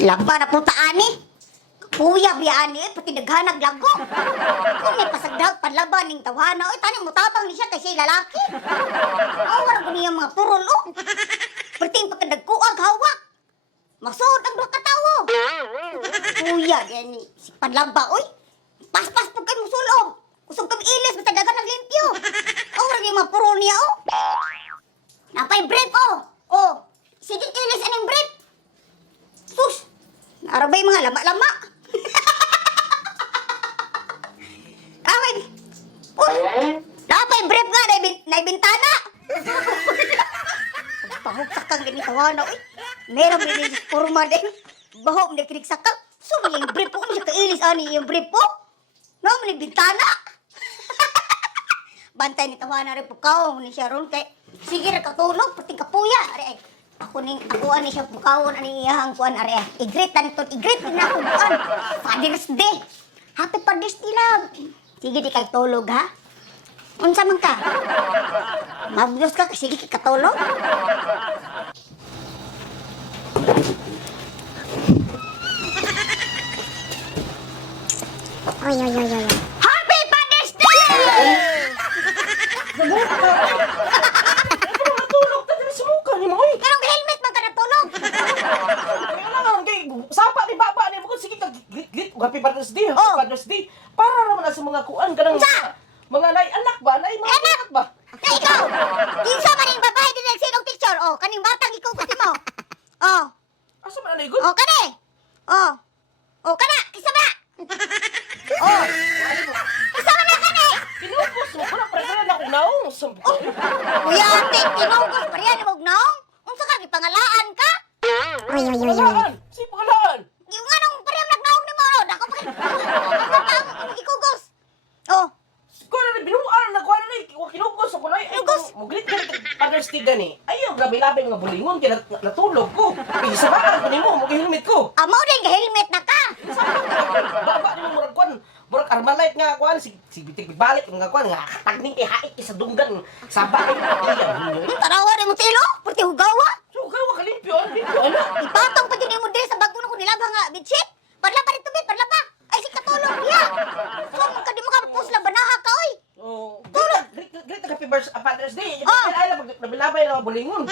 Laba na puta ani. Kuya biya ani pati daghanag lago. Kung may pasagdag panlaban ning tawhana oy tani mo tabang ni siya kay siya lalaki. Awar ko niya mga purol oh. Perting pagkadagkuag hawak. Masud ang duha ka tawo. Kuya gani si panlaba oy. Pas-pas pug kay musulog. Kusog kami ilis basta dagan naglimpyo. Awar niya mga purol niya oh. Napay brief oh. Oh. Sige ilis aning brief. Sus. Arabay mga lama-lama. Kawin. Uy. Napay brief nga na bintana. Pahugsak kang ganito tawana uy. Meron din forma din. Bahog na kinig sakal. So yung brief ko siya kailis ani yung brief ko. No, may bintana. Bantay ni tawana rin pukaw ni siya ron kay sige ra katulog pati kapuya. Ari ako ani siya pukawon ani iyahang kuan ari. Igreet na ako kuan. Father's Day. Happy Father's Day love. Sige di kay tulog ha. Unsa man ka? Magdos ka kasi sige katulog. Oy. Happy Father's Day! Natulog ka din sa mukha ni mo, oy. Karong helmet man ka natulog. Kailangan kay sapa ni baba ni mo kung sige ka glit happy Father's Day, Oh. happy Father's Day. Para naman na sa mga kuan kanang Unsa? mga nay anak ba, nay mga anak ba. Na ikaw. Kinsa man ning babae din nagsinong picture. Oh, kaning batang ikaw kasi mo. Oh. Asa man nay good? Oh, kani. Oh. Oh, kana. Isa ba? Oh. Isa man na kani. Kinupos mo para para na kung naong sampo. Kuya, ate, kinugos pa riyan mo naong. Unsa ka gipangalaan ka? Pangalaan. Si pangalaan. Yung anong parehang nagnaong ni mo. Oh, dako pa. Ang gikugos. Oh. Ko na binuan na kuan ni kinupos ako nay. Kinupos? Mo glit ka Father's Day gani. Ayaw grabe-labi nga bulingon kaya natulog ko. Isa ba ko nimo mo helmet ko. Amo din helmet na ka. Baba ni mo murag kuan. Murag Armalite nga kuan si bitig balik nga kuan nga tagning kay haik sa dunggan sa bahay. Tarawa rin mo tilo. Pati hugawa. So gawa ka limpyo ano? Ipatong pa din mo din sa bago na ko nilabang nga bedsheet. Padla pa rin tubig, padla pa. Ay, si katulog niya. So, di mo ka pusla banaha ka, oy. Oh, great happy Father's Day. Oh. Ay nabilabay na bulingon.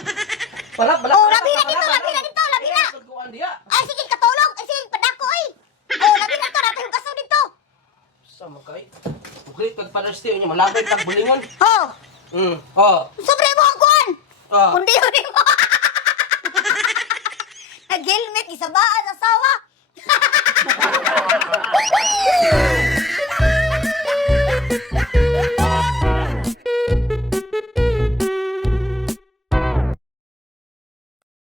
Wala. Oh, labi na dito, labi na. Kuan dia. Ay, sige, katulog. Ay, sige, padako, oy. Oh, labi na to, natin yung kaso dito. Sama kay. Great Father's Day niya malabay tag bulingon. Oh, Oh. sobre mo ang kuhan. Oh. Kundi mo. Nag-helmet, isabaan sa sawa.